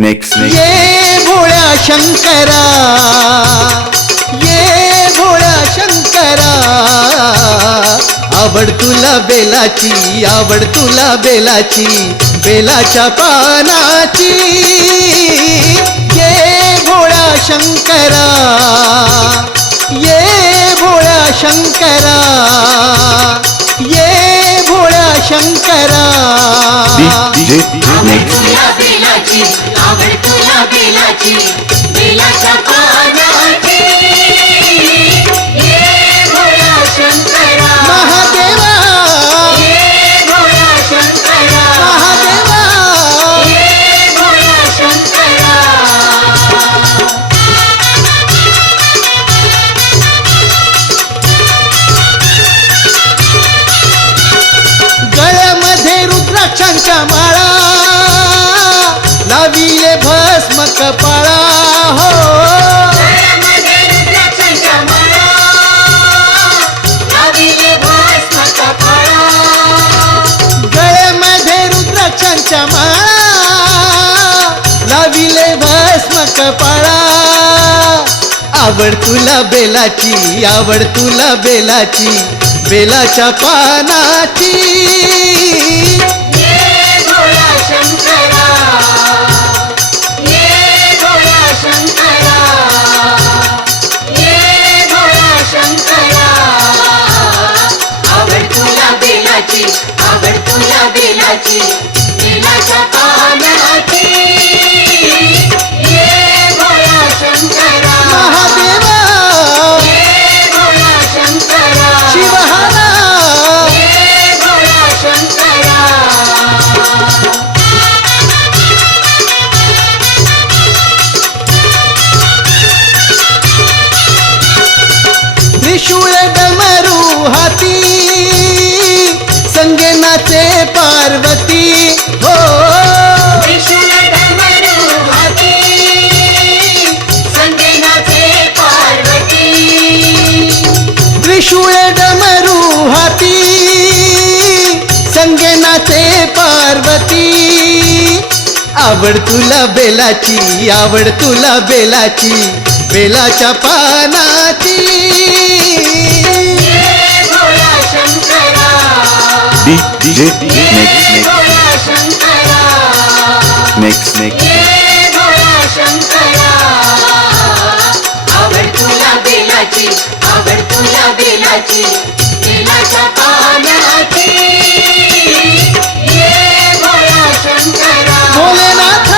Next ये भोळ्या शंकरा, ये भोळ्या शंकरा, आवड तुला बेलाची, आवड तुला बेलाची, बेलाच्या पानाची. ये भोळ्या शंकरा, ये भोळ्या शंकरा, ये भोळ्या शंकरा. तुला बेलाची, आवड तुला बेलाची, बेलाच्या पानाची. ये भोळा शंकरा, महादेवा, ये भोळा शंकरा, महादेवा. ये भोळा शंकरा. गळ्यामध्ये रुद्राक्षांच्या माळा, लाविले भस्म कपाळा. हो गळ्यामध्ये रुद्राक्षांच्या माळा, लाविले भस्म कपाळा. गळ्यामध्ये रुद्राक्षांच्या माळा, लाविले भस्म कपाळा. आवड तुला बेलाची, आवड तुला बेलाची, बेलाच्या पानाची. ये भोळा शंकरा, ये भोळा शंकरा, ये भोळा शंकरा. आवड तुला बेलाची, आवड तुला बेलाची, बेलाच्या पानाची. ये भोळा शंकरा, महादेवा, ये भोळा शंकरा, शिवहारा. ये भोळा शंकरा. त्रिशूळ डमरू हाती, संगे नाचे पार्वती. हो त्रिशूळ डमरू हाती, संगे नाचे पार्वती. त्रिशूळ डमरू हाती, संगे नाचे पार्वती. आवड तुला बेलाची, आवड तुला बेलाची, बेलाच्या पानाची. ये भोळा शंकरा, ये भोळा शंकरा, नेक्स्ट ये भोळा शंकरा. आवड तुला बेलाची, आवड तुला बेलाची, बेलाच्या पानाची. ये भोळा शंकरा, भोलेनाथ,